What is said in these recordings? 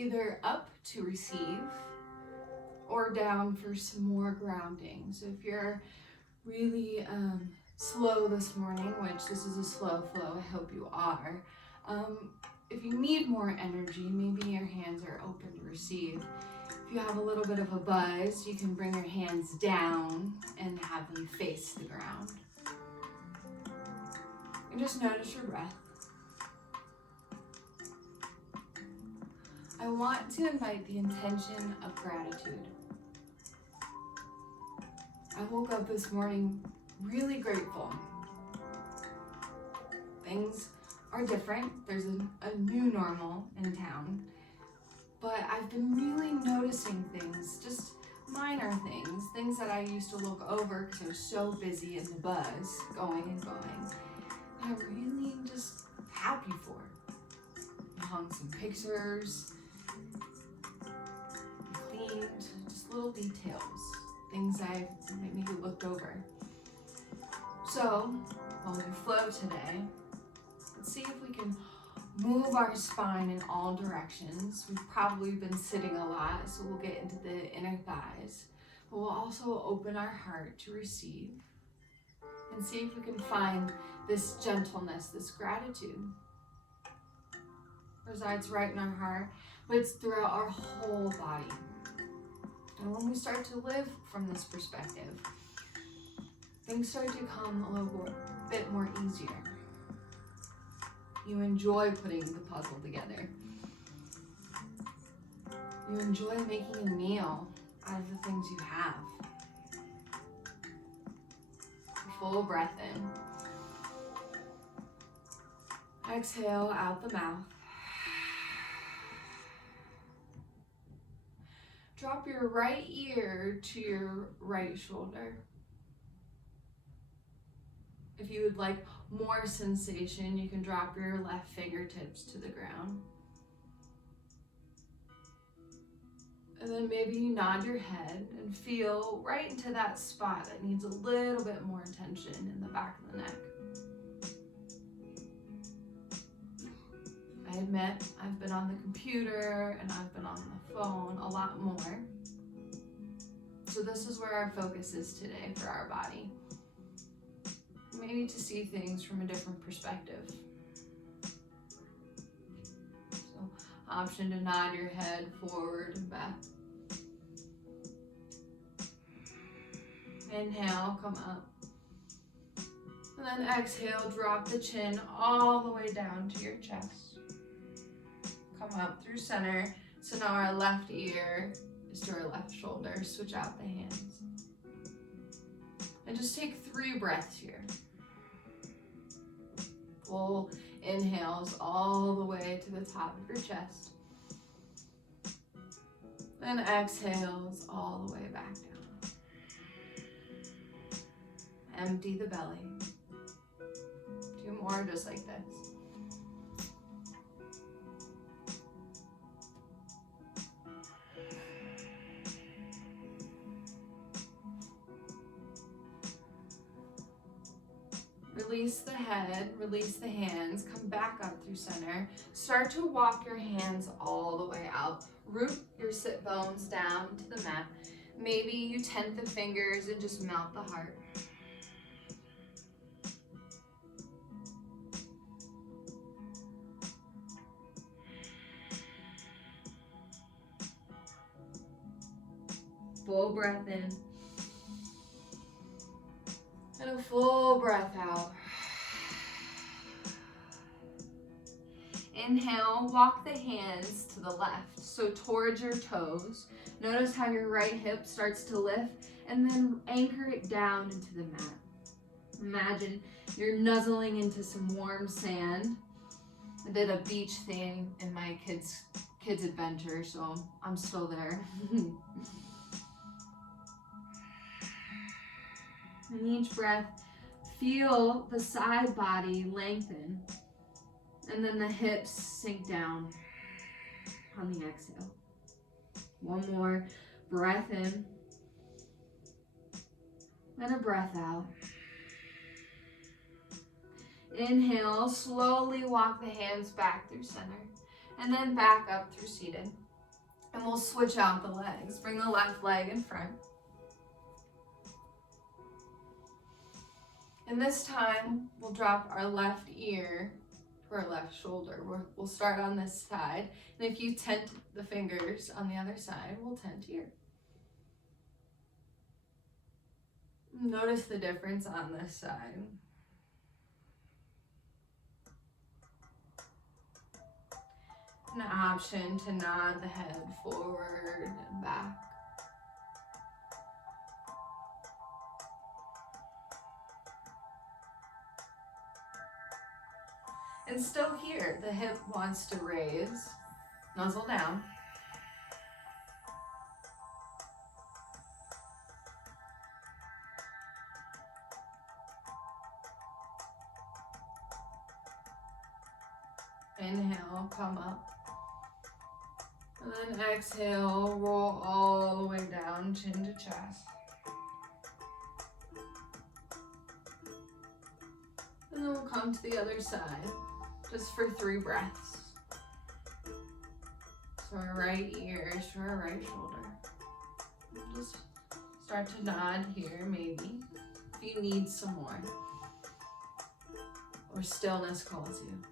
either up to receive or down for some more grounding. So if you're really slow this morning, which this is a slow flow, I hope you are. If you need more energy, maybe your hands are open to receive. If you have a little bit of a buzz, you can bring your hands down and have them face the ground. And just notice your breath. I want to invite the intention of gratitude. I woke up this morning really grateful. Things are different. There's a new normal in town. But I've been really noticing things, just minor things that I used to look over because I was so busy in the buzz, going and going, that I'm really just happy for. I hung some pictures, cleaned, just little details, things I maybe looked over. So, while we flow today, let's see if we can move our spine in all directions. We've probably been sitting a lot, so we'll get into the inner thighs. But we'll also open our heart to receive and see if we can find this gentleness, this gratitude. It resides right in our heart, but it's throughout our whole body. And when we start to live from this perspective, things start to come a little bit more easier. You enjoy putting the puzzle together. You enjoy making a meal out of the things you have. Full breath in. Exhale out the mouth. Drop your right ear to your right shoulder. If you would like more sensation, you can drop your left fingertips to the ground. And then maybe you nod your head and feel right into that spot that needs a little bit more attention in the back of the neck. I admit I've been on the computer and I've been on the phone a lot more. So this is where our focus is today for our body. You may need to see things from a different perspective. So, option to nod your head forward and back. Inhale, come up. And then exhale, drop the chin all the way down to your chest. Come up through center. So now our left ear is to our left shoulder. Switch out the hands. And just take 3 breaths here. Full inhales all the way to the top of your chest. Then exhales all the way back down. Empty the belly. 2 more just like this. Release the head, release the hands, come back up through center. Start to walk your hands all the way out. Root your sit bones down to the mat. Maybe you tent the fingers and just melt the heart. Full breath in. And a full breath out. Inhale, walk the hands to the left, so towards your toes. Notice how your right hip starts to lift, and then anchor it down into the mat. Imagine you're nuzzling into some warm sand. I did a beach thing in my kids' adventure, so I'm still there. And each breath, feel the side body lengthen, and then the hips sink down on the exhale. One more breath in, and a breath out. Inhale, slowly walk the hands back through center, and then back up through seated. And we'll switch out the legs. Bring the left leg in front. And this time, we'll drop our left ear to our left shoulder. We'll start on this side. And if you tent the fingers on the other side, we'll tent here. Notice the difference on this side. An option to nod the head forward and back. And still here, the hip wants to raise, nuzzle down. Inhale, come up. And then exhale, roll all the way down, chin to chest. And then we'll come to the other side, just for 3 breaths. So our right ear is to our right shoulder. We'll just start to nod here, maybe, if you need some more, or stillness calls you.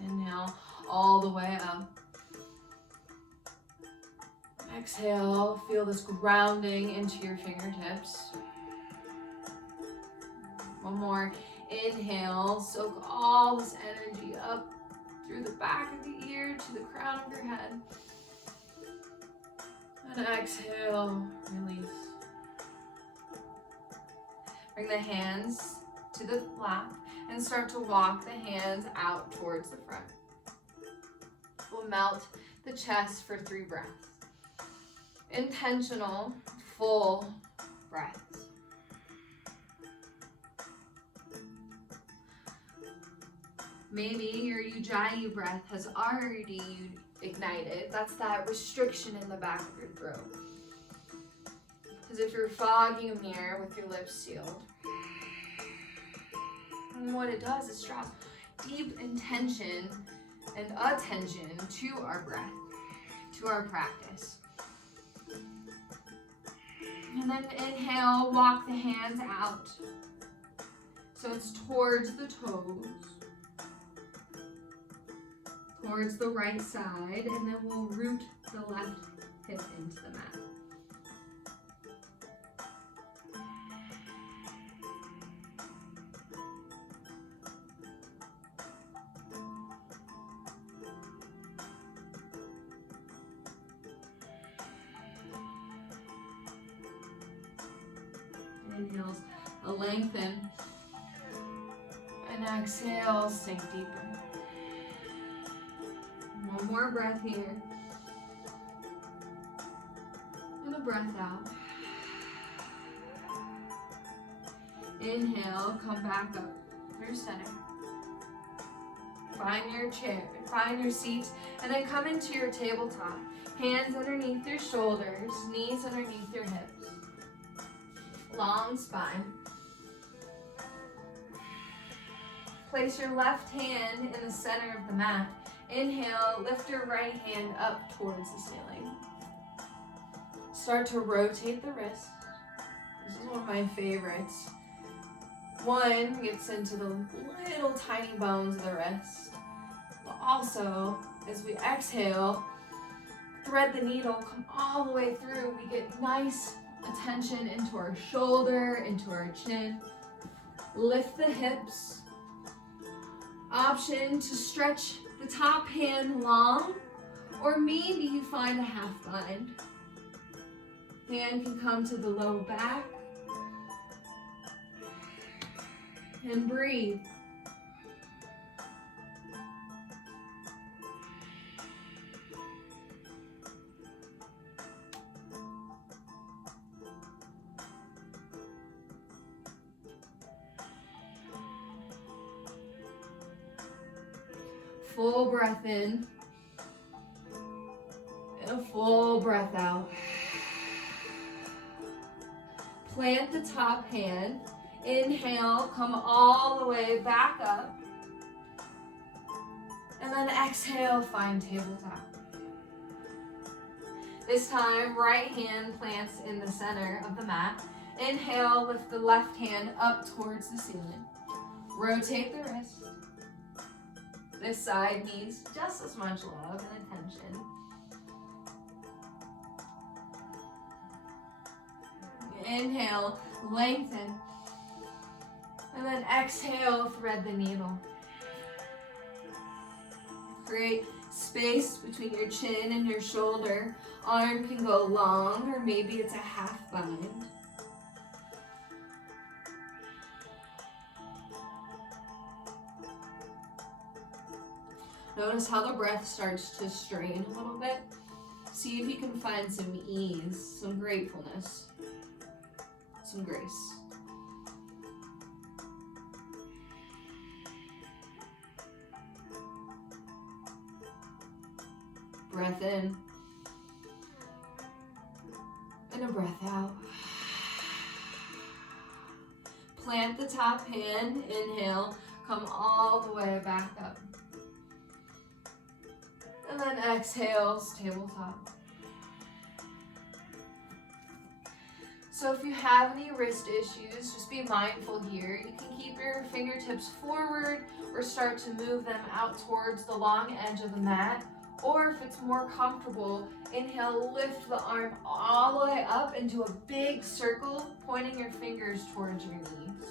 Inhale all the way up. Exhale, feel this grounding into your fingertips. One more. Inhale, soak all this energy up through the back of the ear to the crown of your head. And exhale, release. Bring the hands to the lap and start to walk the hands out towards the front. We'll melt the chest for 3 breaths. Intentional, full breaths. Maybe your Ujjayi breath has already ignited. That's that restriction in the back of your throat. Because if you're fogging a mirror with your lips sealed, and what it does is drop deep intention and attention to our breath, to our practice. And then inhale, walk the hands out. So it's towards the toes, towards the right side, and then we'll root the left hip into the mat. Inhales, lengthen, and exhale, sink deeper. One more breath here, and a breath out. Inhale, come back up through center. Find your chair, find your seat, and then come into your tabletop. Hands underneath your shoulders, knees underneath your hips. Long spine. Place your left hand in the center of the mat. Inhale, lift your right hand up towards the ceiling. Start to rotate the wrists. This is one of my favorites. One gets into the little tiny bones of the wrist. But also, as we exhale, thread the needle, come all the way through. We get nice attention into our shoulder, into our chin. Lift the hips. Option to stretch the top hand long, or maybe you find a half bind. Hand can come to the low back. And breathe. Full breath in, and a full breath out. Plant the top hand. Inhale, come all the way back up. And then exhale, find tabletop. This time, right hand plants in the center of the mat. Inhale, lift the left hand up towards the ceiling. Rotate the wrist. This side needs just as much love and attention. Inhale, lengthen. And then exhale, thread the needle. Create space between your chin and your shoulder. Arm can go long, or maybe it's a half bind. Notice how the breath starts to strain a little bit. See if you can find some ease, some gratefulness, some grace. Breath in. And a breath out. Plant the top hand, inhale, come all the way back up. And then exhales, tabletop. So if you have any wrist issues, just be mindful here. You can keep your fingertips forward or start to move them out towards the long edge of the mat. Or if it's more comfortable, inhale, lift the arm all the way up and do a big circle, pointing your fingers towards your knees.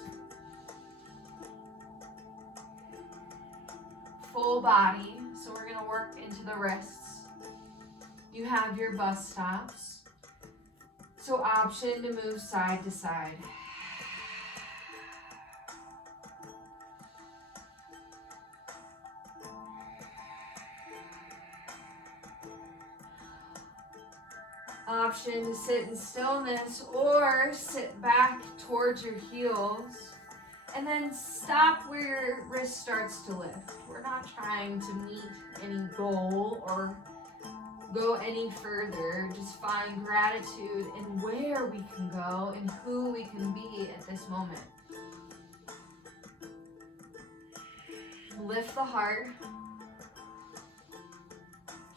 Full body, so we're gonna work into the wrists. You have your bus stops. So option to move side to side. Option to sit in stillness or sit back towards your heels and then stop where your wrist starts to lift. We're not trying to meet any goal or go any further. Just find gratitude in where we can go and who we can be at this moment. Lift the heart.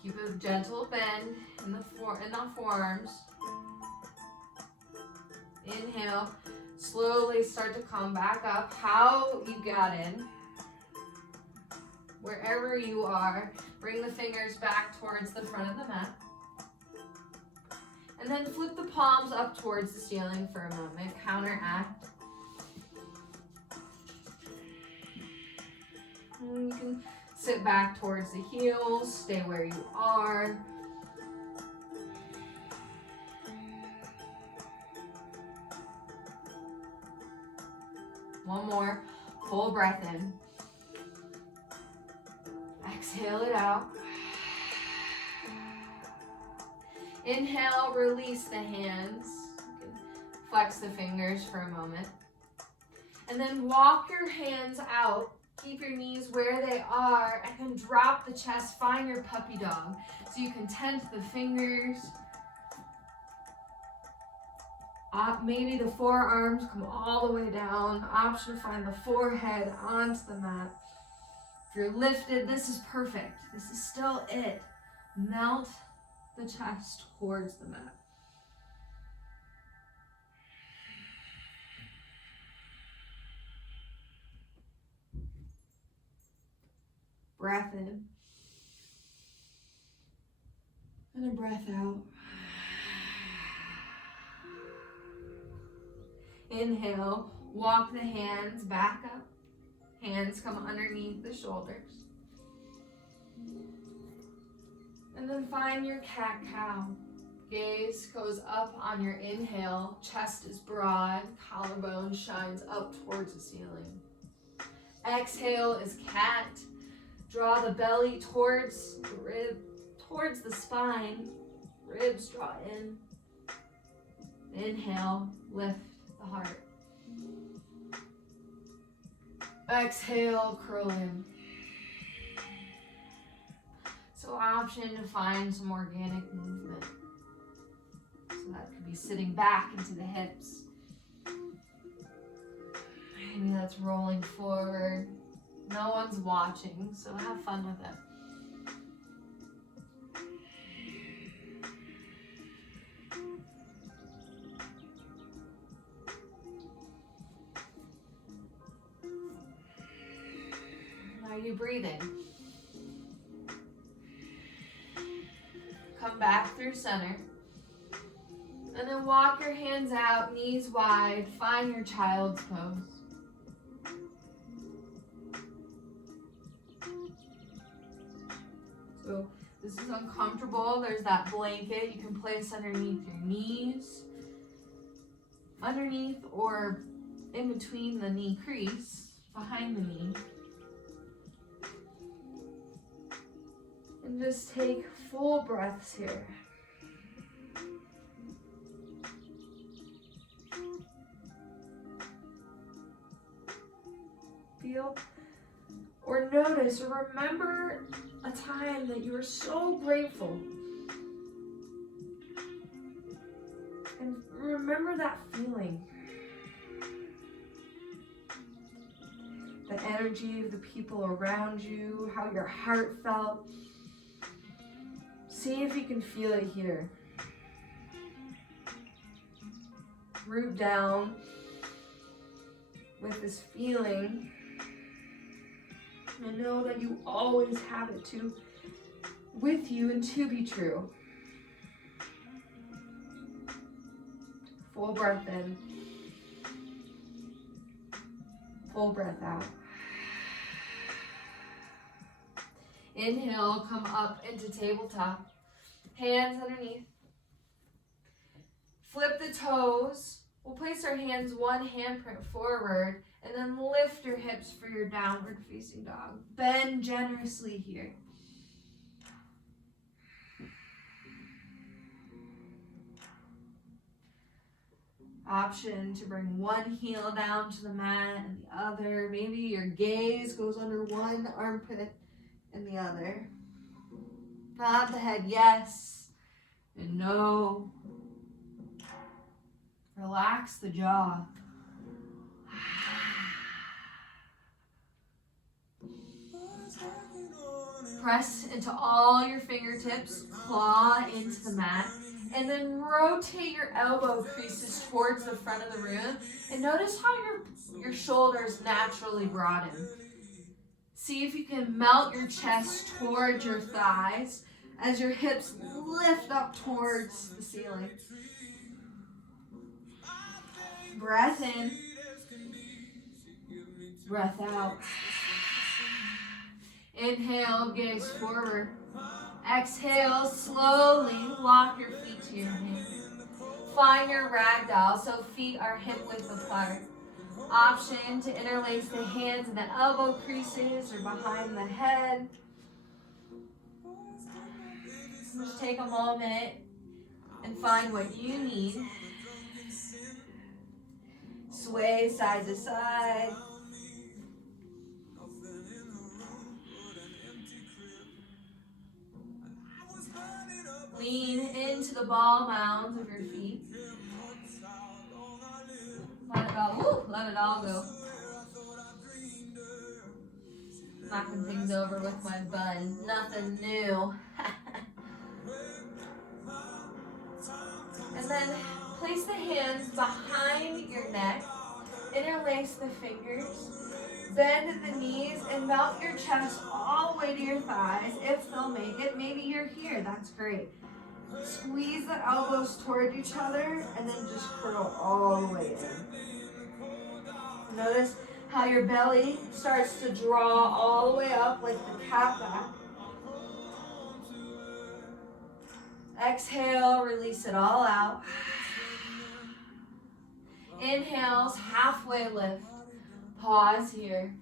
Keep a gentle bend in the forearms. Inhale. Slowly start to come back up. How you got in. Wherever you are, bring the fingers back towards the front of the mat. And then flip the palms up towards the ceiling for a moment. Counteract. And you can sit back towards the heels. Stay where you are. One more. Full breath in. Exhale it out. Inhale, release the hands. You can flex the fingers for a moment. And then walk your hands out. Keep your knees where they are and then drop the chest. Find your puppy dog. So you can tent the fingers. Maybe the forearms come all the way down. Option to find the forehead onto the mat. If you're lifted, this is perfect. This is still it. Melt the chest towards the mat. Breath in. And a breath out. Inhale, walk the hands back up. Hands come underneath the shoulders. And then find your cat-cow. Gaze goes up on your inhale. Chest is broad. Collarbone shines up towards the ceiling. Exhale is cat. Draw the belly towards the rib, towards the spine. Ribs draw in. Inhale, lift the heart. Exhale, curl in. So option to find some organic movement. So that could be sitting back into the hips. Maybe that's rolling forward. No one's watching, so have fun with it. we breathe in. Come back through center. And then walk your hands out, knees wide. Find your child's pose. So this is uncomfortable. There's that blanket you can place underneath your knees. Underneath or in between the knee crease, behind the knee. And just take full breaths here. Feel or notice or remember a time that you were so grateful. And remember that feeling. The energy of the people around you, how your heart felt. See if you can feel it here. Root down with this feeling. And know that you always have it with you and to be true. Full breath in. Full breath out. Inhale, come up into tabletop. Hands underneath. Flip the toes. We'll place our hands one handprint forward and then lift your hips for your downward facing dog. Bend generously here. Option to bring one heel down to the mat and the other. Maybe your gaze goes under one armpit and the other. Nod the head yes and no. Relax the jaw. Press into all your fingertips, claw into the mat, and then rotate your elbow creases towards the front of the room. And notice how your shoulders naturally broaden. See if you can melt your chest towards your thighs as your hips lift up towards the ceiling. Breath in. Breath out. Inhale, gaze forward. Exhale, slowly walk your feet to your hands. Find your ragdoll, so feet are hip width apart. Option to interlace the hands in the elbow creases or behind the head. Just take a moment and find what you need. Sway side to side. Lean into the ball mounds of your feet. Let it all go. Knocking things over with my bun. Nothing new. And then place the hands behind your neck. Interlace the fingers. Bend the knees and melt your chest all the way to your thighs if they'll make it. Maybe you're here. That's great. Squeeze the elbows toward each other and then just curl all the way in. Notice how your belly starts to draw all the way up like the cat back. Exhale, release it all out. Inhales, halfway lift. Pause here.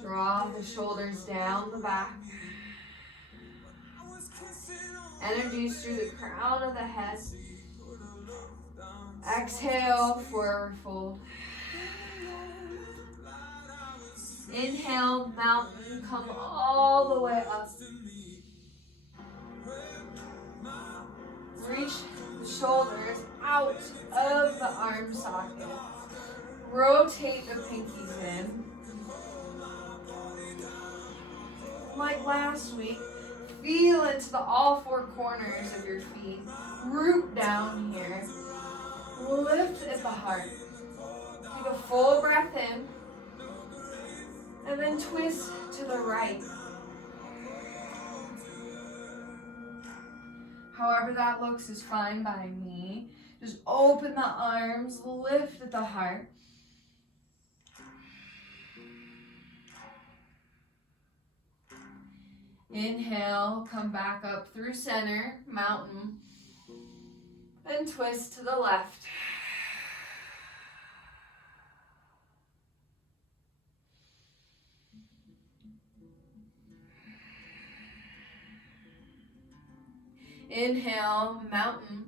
Draw the shoulders down the back. Energies through the crown of the head. Exhale, forward fold. Inhale, mountain, come all the way up. Reach the shoulders out of the arm sockets. Rotate the pinkies in. Like last week, feel into all four corners of your feet. Root down here. Lift at the heart. Take a full breath in. And then twist to the right. However that looks is fine by me. Just open the arms, lift at the heart. Inhale, come back up through center, mountain, and twist to the left. Inhale, mountain.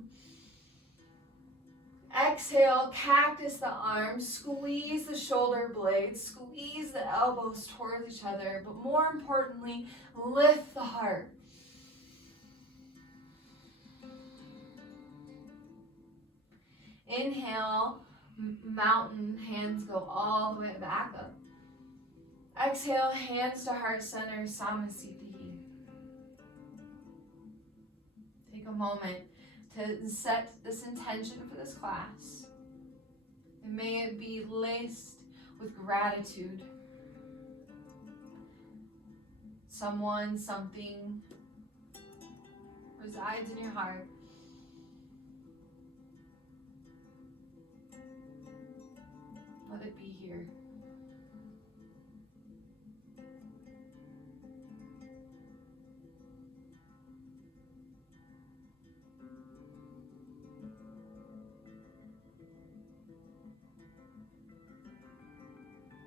Exhale, cactus the arms, squeeze the shoulder blades, squeeze the elbows towards each other, but more importantly, lift the heart. Inhale, mountain, hands go all the way back up. Exhale, hands to heart center, Samasthiti. Take a moment to set this intention for this class. And may it be laced with gratitude. Someone, something resides in your heart. Let it be here.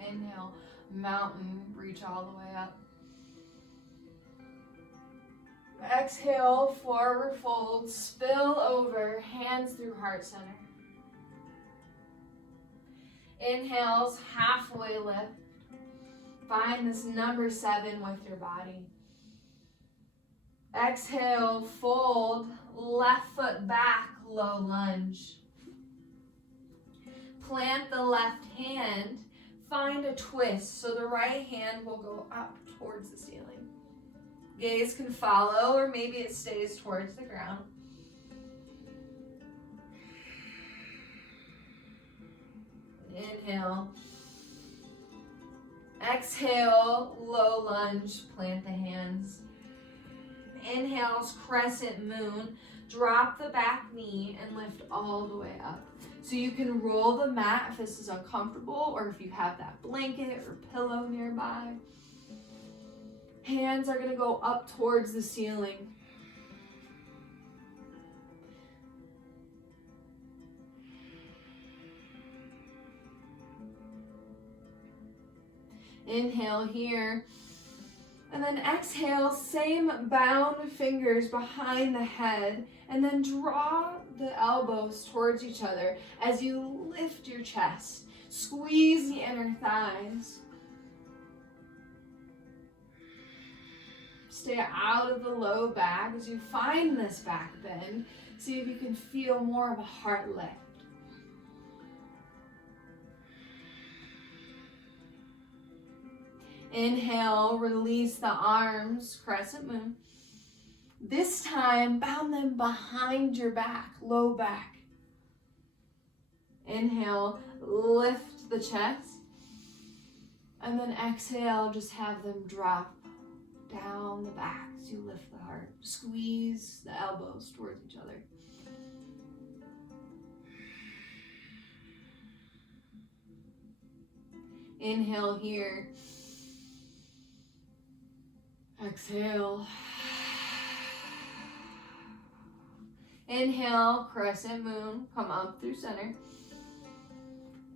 Inhale, mountain, reach all the way up. Exhale, forward fold, spill over, hands through heart center. Inhales, halfway lift. Find this number 7 with your body. Exhale, fold, left foot back, low lunge. Plant the left hand. Find a twist, so the right hand will go up towards the ceiling. Gaze can follow, or maybe it stays towards the ground. Inhale. Exhale, low lunge, plant the hands. Inhales, crescent moon. Drop the back knee and lift all the way up. So you can roll the mat if this is uncomfortable, or if you have that blanket or pillow nearby. Hands are going to go up towards the ceiling. Inhale here. And then exhale, same bound fingers behind the head, and then draw the elbows towards each other as you lift your chest. Squeeze the inner thighs. Stay out of the low back as you find this back bend. See if you can feel more of a heart lift. Inhale, release the arms, crescent moon. This time, bound them behind your back, low back. Inhale, lift the chest. And then exhale, just have them drop down the back as you lift the heart. Squeeze the elbows towards each other. Inhale here. Exhale. Inhale, crescent moon, come up through center.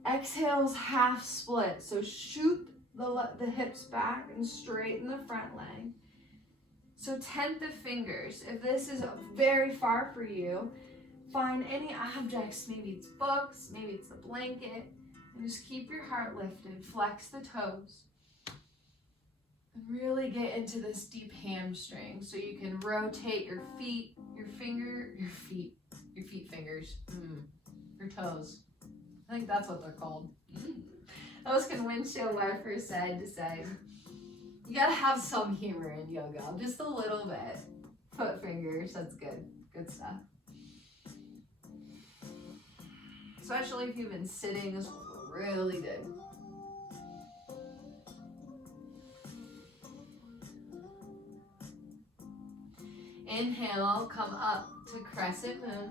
Exhale's half split, so shoot the hips back and straighten the front leg. So 10th of fingers. If this is very far for you, find any objects, maybe it's books, maybe it's a blanket, and just keep your heart lifted, flex the toes. And really get into this deep hamstring so you can rotate your feet, your feet fingers, your toes. I think that's what they're called. Those can windshield wiper side to side. You gotta have some humor in yoga, just a little bit. Foot fingers, that's good. Good stuff. Especially if you've been sitting this really good. Inhale, come up to crescent moon.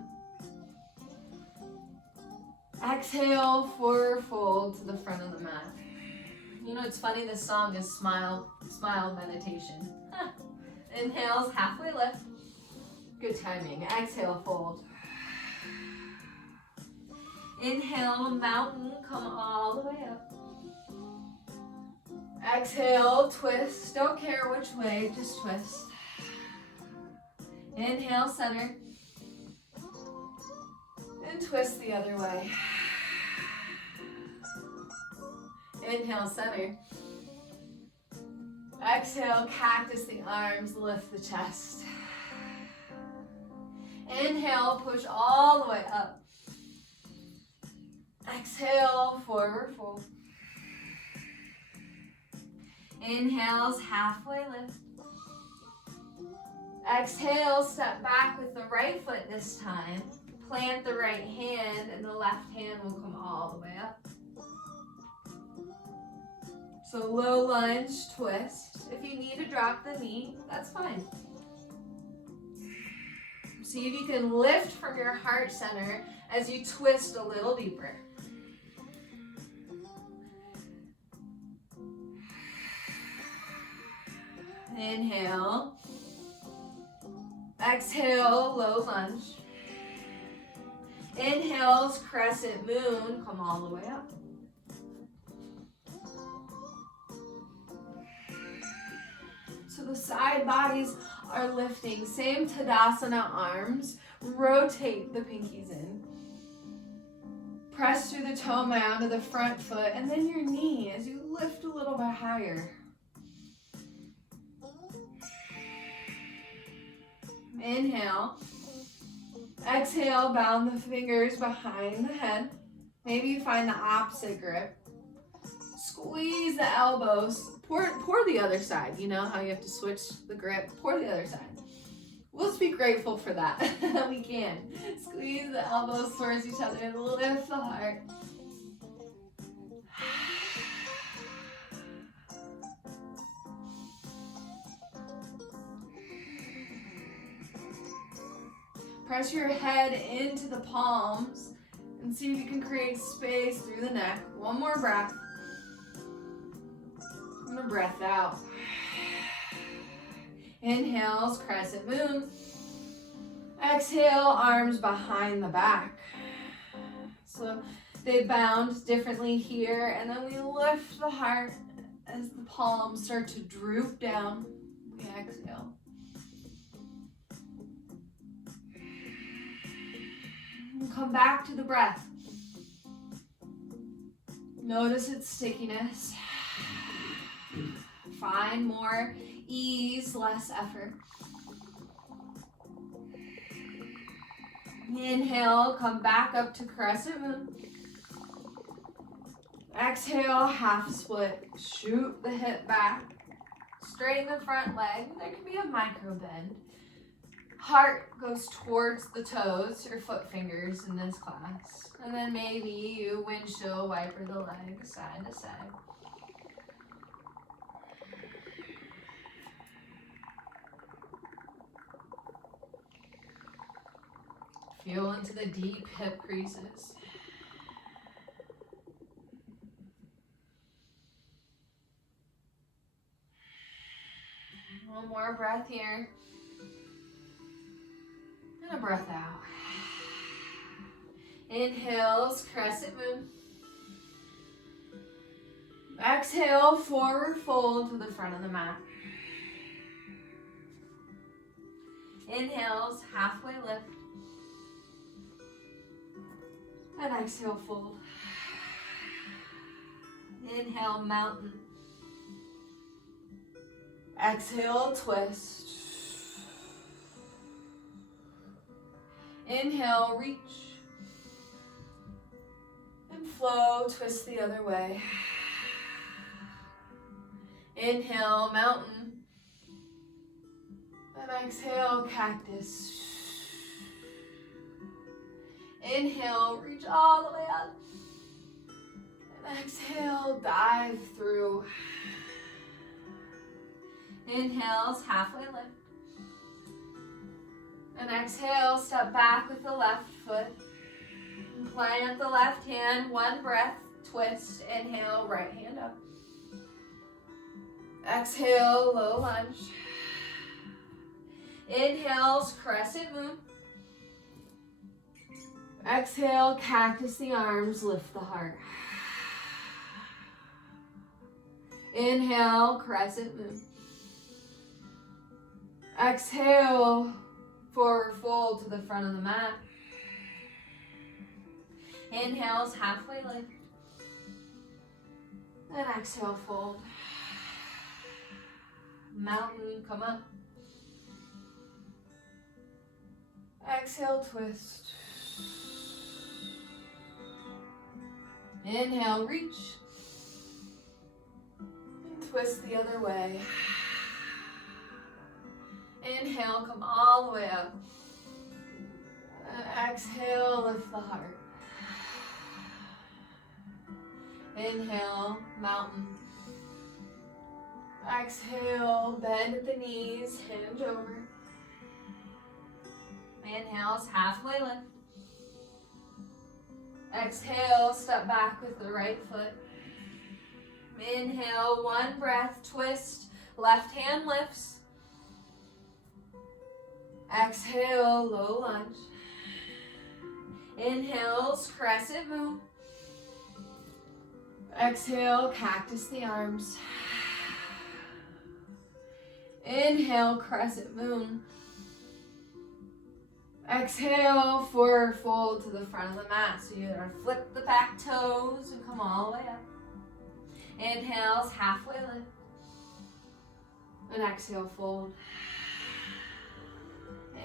Exhale, forward fold to the front of the mat. You know, it's funny, this song is smile meditation. Inhales, halfway lift. Good timing. Exhale, fold. Inhale, mountain, come all the way up. Exhale, twist. Don't care which way, just twist. Inhale, center. And twist the other way. Inhale, center. Exhale, cactus the arms, lift the chest. Inhale, push all the way up. Exhale, forward fold. Inhales, halfway lift. Exhale, step back with the right foot this time. Plant the right hand and the left hand will come all the way up. So low lunge, twist. If you need to drop the knee, that's fine. See if you can lift from your heart center as you twist a little deeper. Inhale. Exhale, low lunge. Inhales, crescent moon, come all the way up. So the side bodies are lifting. Same Tadasana arms. Rotate the pinkies in. Press through the toe mound of the front foot and then your knee as you lift a little bit higher. Inhale. Exhale, bound the fingers behind the head. Maybe you find the opposite grip. Squeeze the elbows. Pour the other side. You know how you have to switch the grip? Pour the other side. We'll just be grateful for that. We can. Squeeze the elbows towards each other and lift the heart. Press your head into the palms and see if you can create space through the neck. One more breath. And a breath out. Inhales, crescent moon. Exhale, arms behind the back. So they bound differently here, and then we lift the heart as the palms start to droop down. We exhale. Come back to the breath. Notice its stickiness. Find more ease, less effort. Inhale, come back up to crescent moon. Exhale, half split. Shoot the hip back. Straighten the front leg. There can be a micro bend. Heart goes towards the toes, your foot fingers in this class. And then maybe you windshield wiper the leg side to side. Feel into the deep hip creases. One more breath here. And a breath out. Inhales, crescent moon. Exhale, forward fold to the front of the mat. Inhales, halfway lift. And exhale, fold. Inhale, mountain. Exhale, twist. Inhale, reach. And flow, twist the other way. Inhale, mountain. And exhale, cactus. Inhale, reach all the way up. Exhale, dive through. Inhales, halfway lift. And exhale, step back with the left foot. And plant the left hand, one breath, twist. Inhale, right hand up. Exhale, low lunge. Inhales, crescent moon. Exhale, cactus the arms, lift the heart. Inhale, crescent moon. Exhale, forward fold to the front of the mat. Inhales, halfway lift. And exhale, fold. Mountain, come up. Exhale, twist. Inhale, reach. And twist the other way. Inhale, come all the way up. And exhale, lift the heart. Inhale, mountain. Exhale, bend at the knees, hinge over. Inhales, halfway lift. Exhale, step back with the right foot. Inhale, one breath, twist, left hand lifts. Exhale, low lunge. Inhales, crescent moon. Exhale, cactus the arms. Inhale, crescent moon. Exhale, forward fold to the front of the mat. So you're gonna flip the back toes and come all the way up. Inhales, halfway lift. And exhale, fold.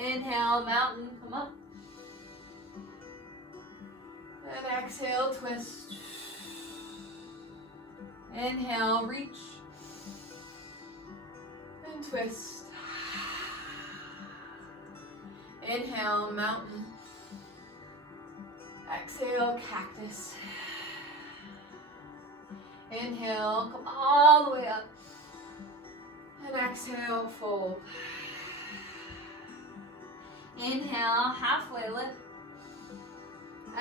Inhale, mountain, come up. And exhale, twist. Inhale, reach. And twist. Inhale, mountain. Exhale, cactus. Inhale, come all the way up. And exhale, fold. Inhale, halfway lift.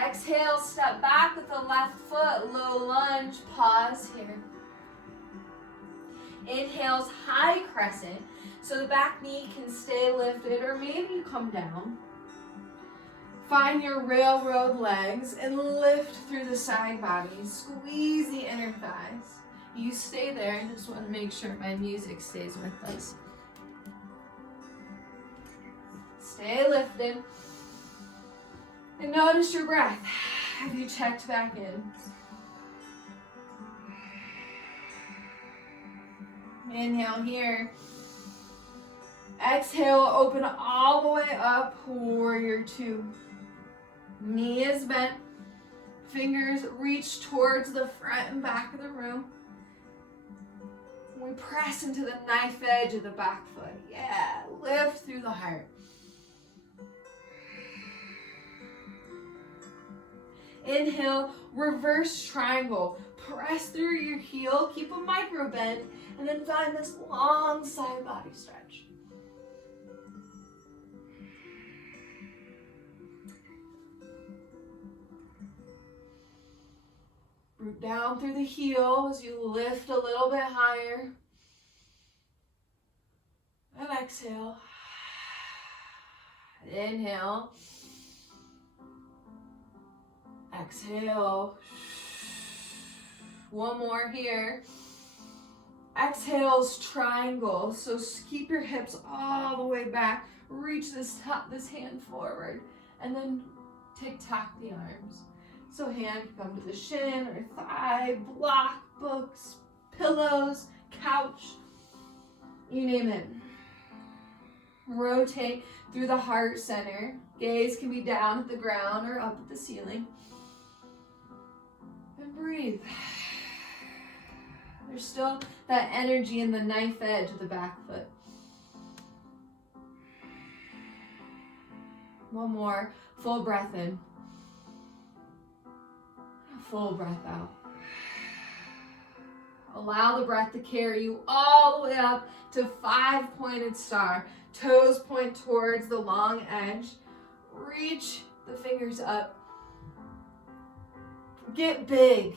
Exhale, step back with the left foot, low lunge, pause here. Inhales, high crescent, so the back knee can stay lifted, or maybe you come down. Find your railroad legs and lift through the side body. Squeeze the inner thighs. You stay there. I just want to make sure my music stays with us. Stay lifted. And notice your breath. Have you checked back in? Inhale here. Exhale, open all the way up, warrior two. Knee is bent. Fingers reach towards the front and back of the room. We press into the knife edge of the back foot. Yeah, lift through the heart. Inhale, reverse triangle. Press through your heel, keep a micro bend, and then find this long side body stretch. Root down through the heel as you lift a little bit higher. And exhale. Inhale. Exhale. One more here. Exhale's triangle. So keep your hips all the way back. Reach this hand forward. And then tic-tac the arms. So hand can come to the shin or thigh, block, books, pillows, couch, you name it. Rotate through the heart center. Gaze can be down at the ground or up at the ceiling. And breathe. There's still that energy in the knife edge of the back foot. One more. Full breath in. Full breath out. Allow the breath to carry you all the way up to 5-pointed star. Toes point towards the long edge. Reach the fingers up. Get big.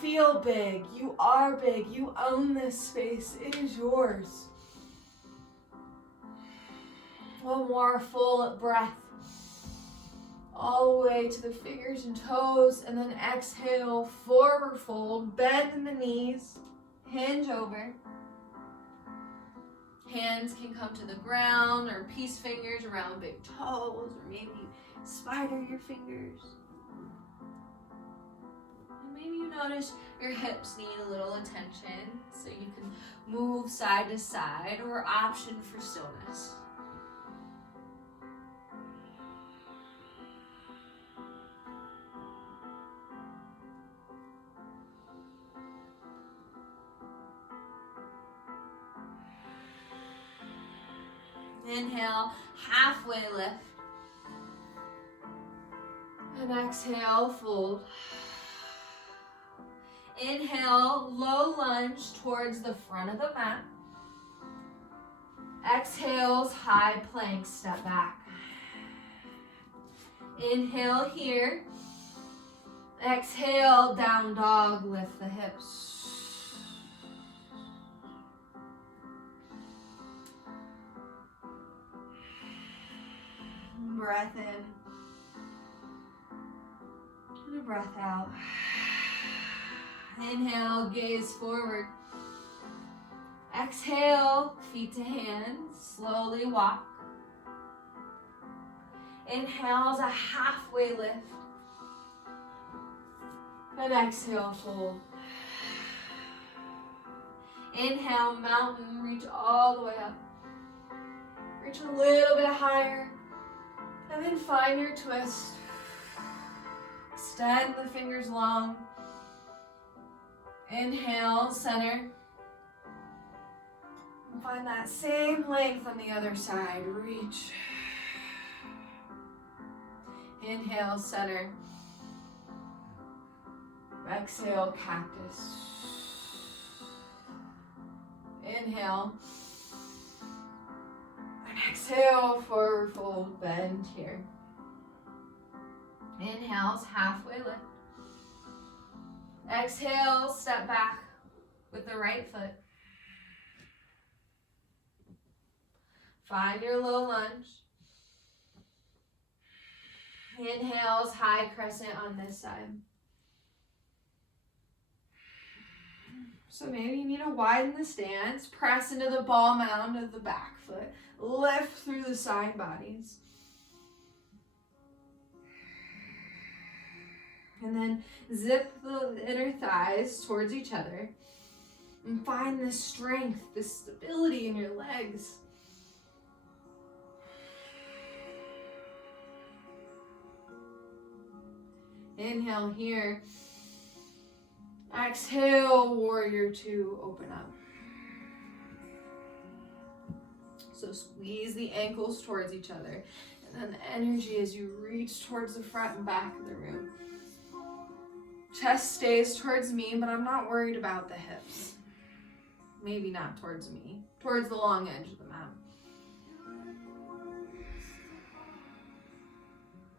Feel big. You are big. You own this space. It is yours. One more full breath. All the way to the fingers and toes, and then exhale, forward fold, bend in the knees, hinge over. Hands can come to the ground, or peace fingers around big toes, or maybe spider your fingers. And maybe you notice your hips need a little attention, so you can move side to side, or option for stillness. Inhale, halfway lift. And exhale, fold. Inhale, low lunge towards the front of the mat. Exhales, high plank, step back. Inhale here. Exhale, down dog, lift the hips. Breath in. And a breath out. Inhale, gaze forward. Exhale, feet to hands, slowly walk. Inhale is a halfway lift. And exhale, fold. Inhale, mountain, reach all the way up. Reach a little bit higher. And then find your twist. Extend the fingers long. Inhale, center. And find that same length on the other side. Reach. Inhale, center. Exhale, cactus. Inhale. And exhale, forward fold, bend here. Inhales, halfway lift. Exhale, step back with the right foot. Find your low lunge. Inhales, high crescent on this side. So maybe you need to widen the stance, press into the ball mound of the back foot, lift through the side bodies. And then zip the inner thighs towards each other and find this strength, this stability in your legs. Inhale here. Exhale, warrior two, open up. So squeeze the ankles towards each other. And then the energy as you reach towards the front and back of the room. Chest stays towards me, but I'm not worried about the hips. Maybe not towards me, towards the long edge of the mat.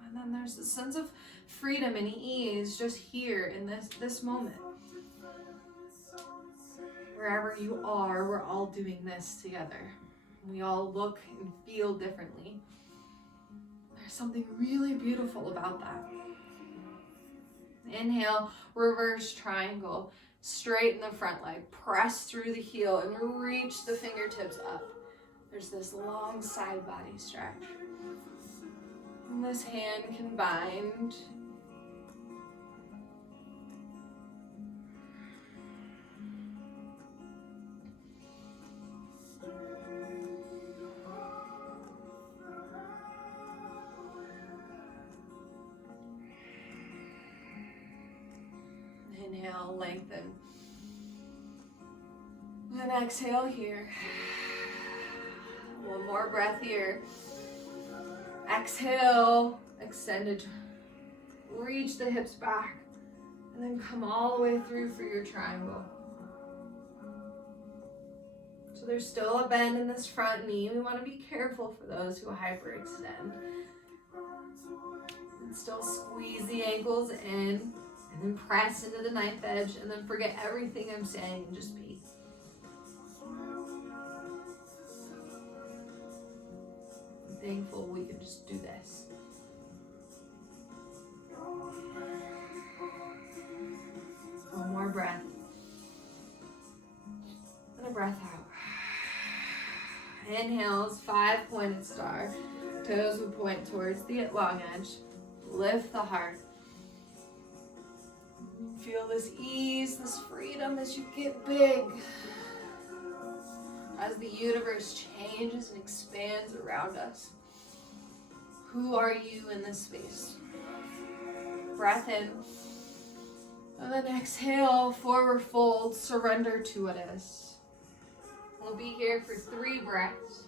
And then there's a sense of freedom and ease just here in this moment. Wherever you are, we're all doing this together. We all look and feel differently. There's something really beautiful about that. Inhale, reverse triangle. Straighten the front leg. Press through the heel and reach the fingertips up. There's this long side body stretch. And this hand can bind. Inhale, lengthen. And exhale here. One more breath here. Exhale, extended. Reach the hips back. And then come all the way through for your triangle. So there's still a bend in this front knee. We want to be careful for those who hyperextend. And still squeeze the ankles in, and then press into the knife edge, and then forget everything I'm saying and just be. I'm thankful we can just do this. One more breath. And a breath out. Inhales, 5-pointed star. Toes would point towards the long edge. Lift the heart. Feel this ease, this freedom as you get big. As the universe changes and expands around us. Who are you in this space? Breath in. And then exhale, forward fold, surrender to what is. We'll be here for 3 breaths.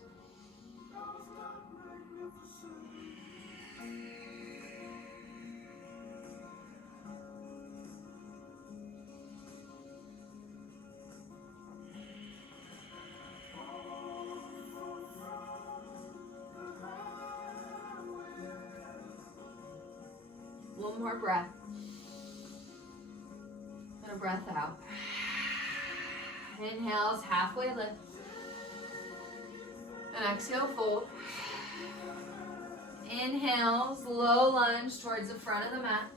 One more breath. And a breath out. Inhales, halfway lift. And exhale, fold. Inhales, low lunge towards the front of the mat.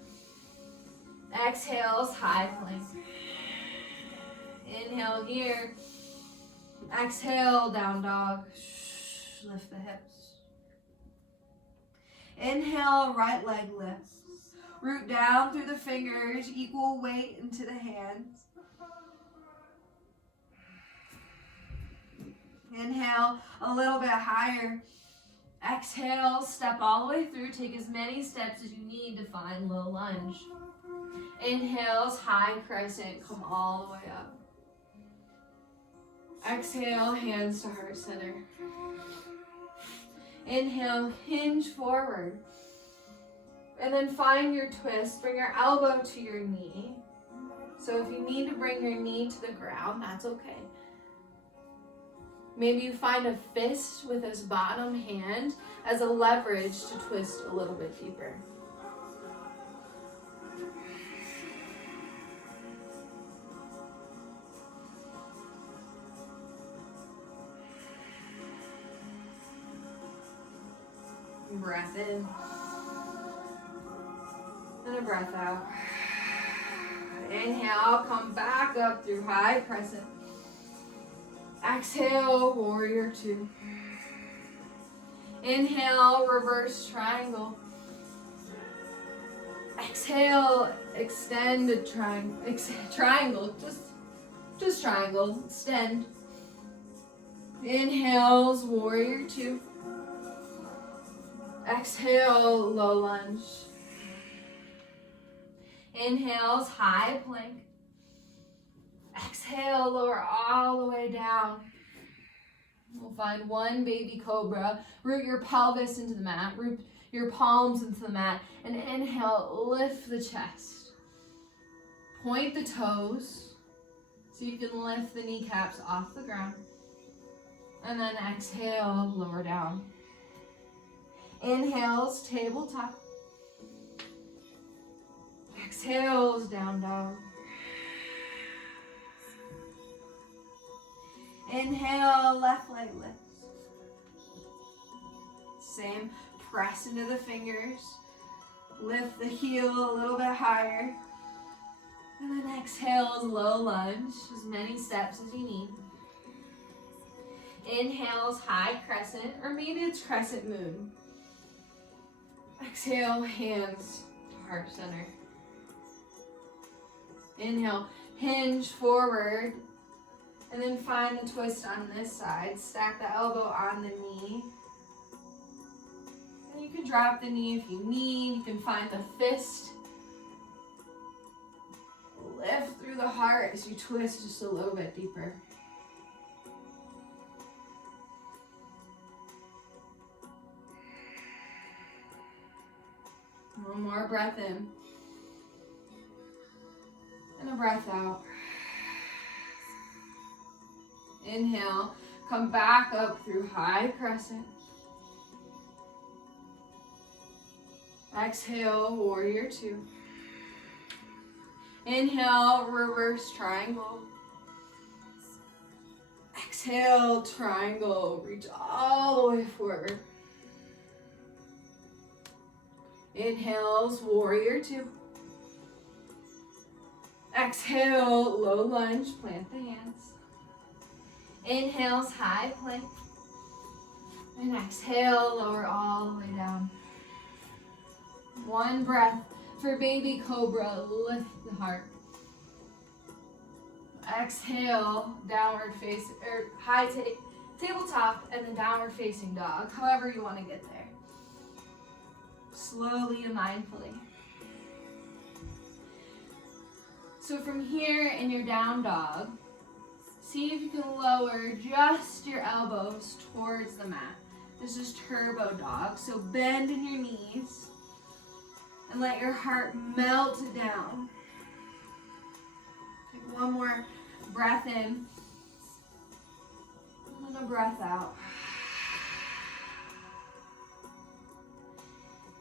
Exhales, high plank. Inhale here. Exhale, down dog. Lift the hips. Inhale, right leg lifts. Root down through the fingers, equal weight into the hands. Inhale, a little bit higher. Exhale, step all the way through. Take as many steps as you need to find low lunge. Inhales, high crescent, come all the way up. Exhale, hands to heart center. Inhale, hinge forward. And then find your twist. Bring your elbow to your knee. So if you need to bring your knee to the ground, that's okay. Maybe you find a fist with this bottom hand as a leverage to twist a little bit deeper. Breath in. And a breath out. Inhale, come back up through high crescent. Exhale, warrior 2. Inhale, reverse triangle. Exhale, extended triangle. Just triangle, extend. Inhales, warrior 2. Exhale, low lunge. Inhales, high plank. Exhale, lower all the way down. We'll find one baby cobra. Root your pelvis into the mat. Root your palms into the mat. And inhale, lift the chest. Point the toes so you can lift the kneecaps off the ground. And then exhale, lower down. Inhales, tabletop. Exhales, down dog. Inhale, left leg lifts. Same, press into the fingers. Lift the heel a little bit higher. And then exhales, low lunge, as many steps as you need. Inhales, high crescent, or maybe it's crescent moon. Exhale, hands to heart center. Inhale, hinge forward, and then find the twist on this side. Stack the elbow on the knee. And you can drop the knee if you need. You can find the fist. Lift through the heart as you twist just a little bit deeper. One more breath in. And a breath out. Inhale, come back up through high crescent. Exhale, warrior two. Inhale, reverse triangle. Exhale, triangle. Reach all the way forward. Inhales, warrior two. Exhale, low lunge, plant the hands. Inhales, high plank. And exhale, lower all the way down. One breath for baby cobra, lift the heart. Exhale, downward face, or high tabletop, and then downward facing dog, however you want to get there. Slowly and mindfully. So from here in your down dog, see if you can lower just your elbows towards the mat. This is turbo dog, so bend in your knees and let your heart melt down. Take one more breath in and a breath out.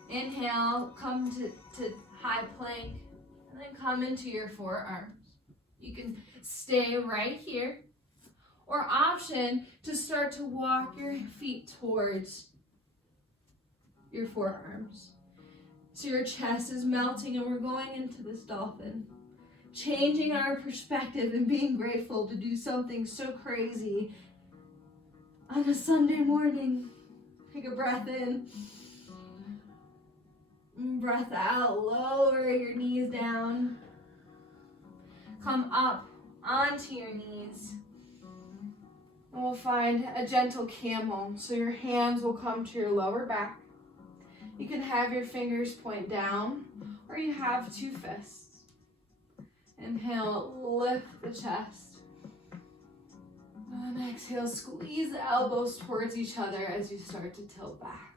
Inhale, come to high plank, and then come into your forearms. You can stay right here, or option to start to walk your feet towards your forearms. So your chest is melting and we're going into this dolphin. Changing our perspective and being grateful to do something so crazy on a Sunday morning. Take a breath in. Breath out, lower your knees down. Come up onto your knees. And we'll find a gentle camel. So your hands will come to your lower back. You can have your fingers point down, or you have two fists. Inhale, lift the chest. And exhale, squeeze the elbows towards each other as you start to tilt back.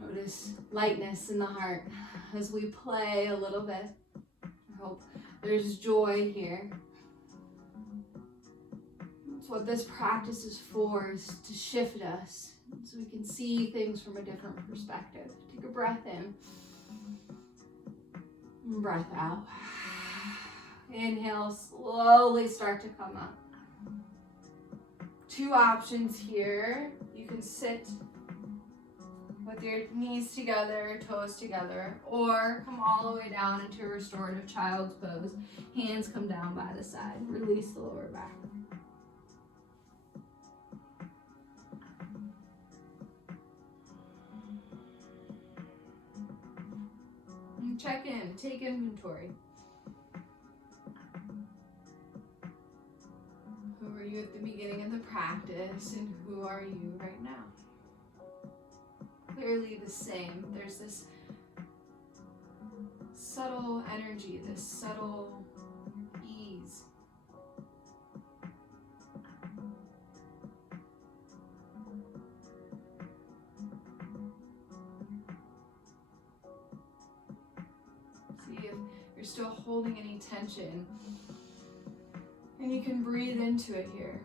Notice lightness in the heart as we play a little bit. I hope there's joy here. That's what this practice is for, is to shift us so we can see things from a different perspective. Take a breath in. And breath out. Inhale, slowly start to come up. Two options here. You can sit with your knees together, toes together, or come all the way down into a restorative child's pose. Hands come down by the side. Release the lower back. And check in, take inventory. Who were you at the beginning of the practice, and who are you right now? Clearly the same. There's this subtle energy, this subtle ease. See if you're still holding any tension. And you can breathe into it here.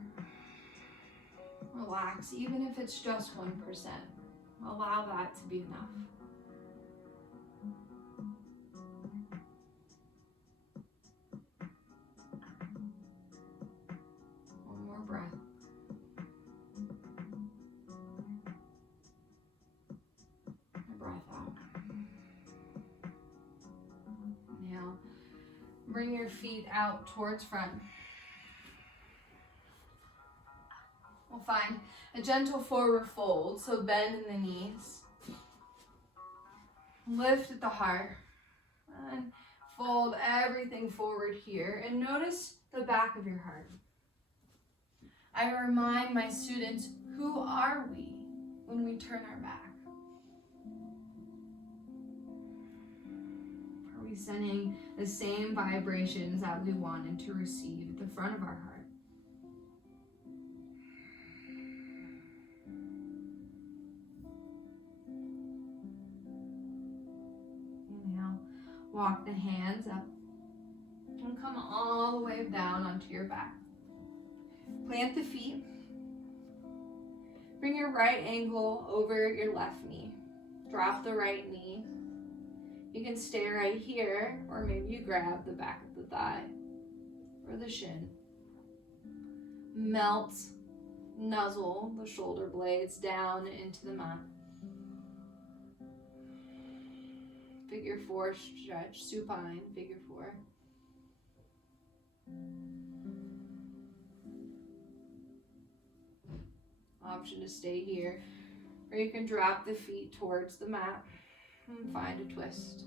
Relax, even if it's just 1%. Allow that to be enough. One more breath. And breath out. Inhale. Bring your feet out towards front. We'll find a gentle forward fold, so bend in the knees. Lift at the heart. And fold everything forward here. And notice the back of your heart. I remind my students, who are we when we turn our back? Are we sending the same vibrations that we wanted to receive at the front of our heart? Walk the hands up and come all the way down onto your back. Plant the feet. Bring your right ankle over your left knee. Drop the right knee. You can stay right here, or maybe you grab the back of the thigh or the shin. Melt, nuzzle the shoulder blades down into the mat. Figure 4 stretch, supine, figure 4. Option to stay here, or you can drop the feet towards the mat and find a twist.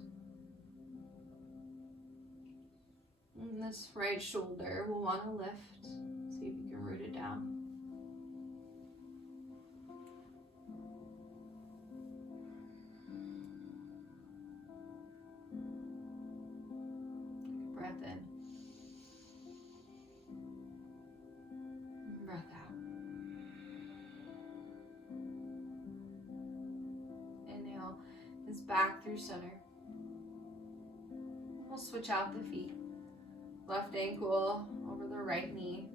And this right shoulder will want to lift. See if you can root it down. Breath in. Breath out. Inhale is back through center. We'll switch out the feet. Left ankle over the right knee.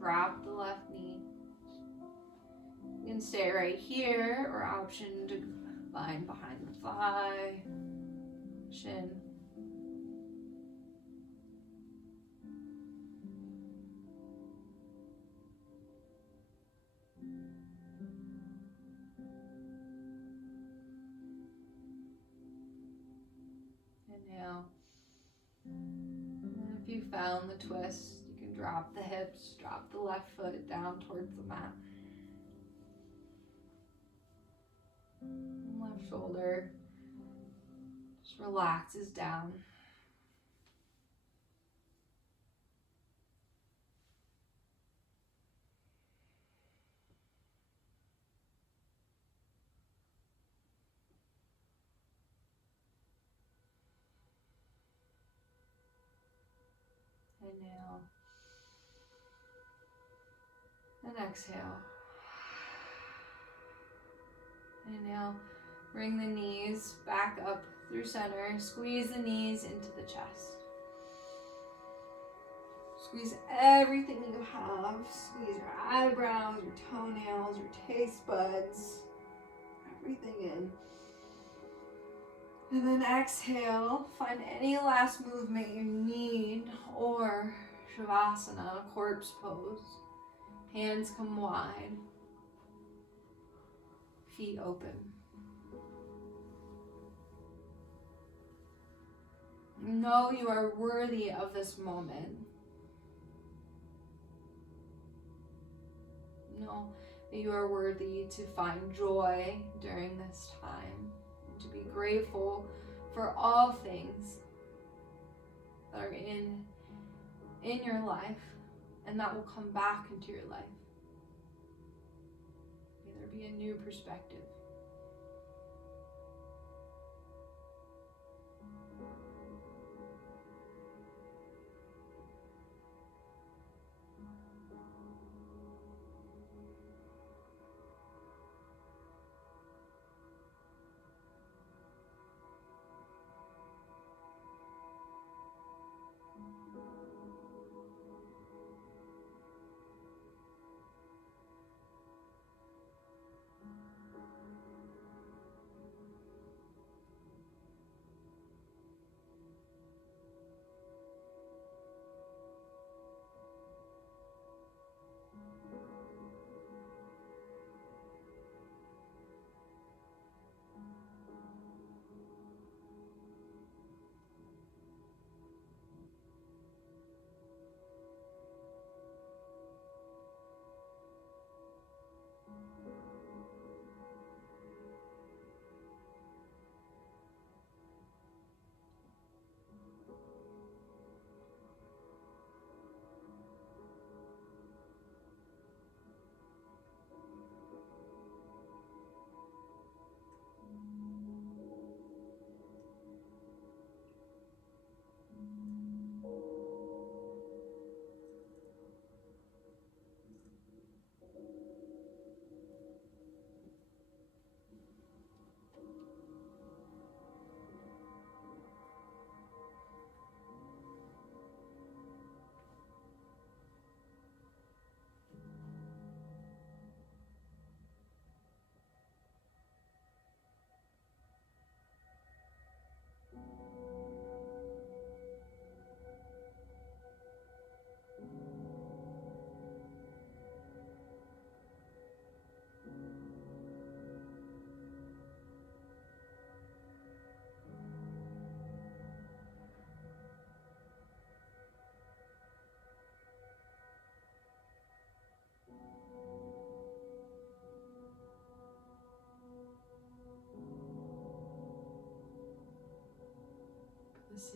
Drop the left knee. You can stay right here, or option to line behind the thigh, shin. Inhale. And if you found the twist, you can drop the hips, drop the left foot down towards the mat. Left shoulder just relaxes down. Inhale. And exhale. Inhale. Bring the knees back up through center. Squeeze the knees into the chest. Squeeze everything you have. Squeeze your eyebrows, your toenails, your taste buds. Everything in. And then exhale. Find any last movement you need, or Shavasana, corpse pose. Hands come wide. Feet open. Know you are worthy of this moment. Know that you are worthy to find joy during this time, and to be grateful for all things that are in your life and that will come back into your life. May there be a new perspective.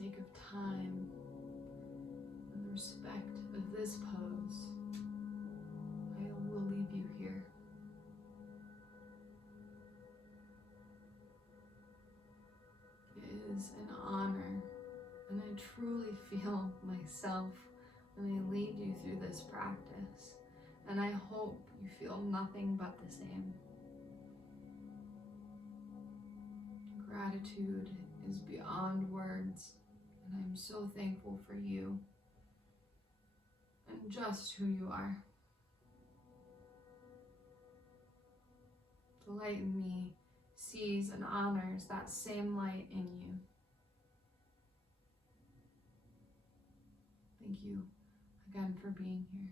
sake of time and the respect of this pose, I will leave you here. It is an honor, and I truly feel myself when I lead you through this practice, and I hope you feel nothing but the same. Gratitude is beyond words, and I'm so thankful for you and just who you are. The light in me sees and honors that same light in you. Thank you again for being here.